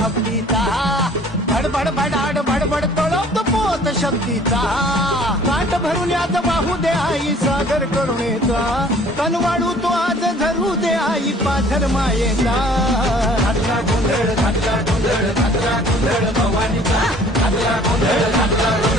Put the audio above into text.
भक्तीचा भडभड भडाड भडभड तळप पोत शक्तीचा काठ भरून यात वाहू दे आई सागर करुणेचा तनवाळू तो आज धरू दे आई पाझर मायेचा घातला गोंधळ भवानीचा घातला गोंधळ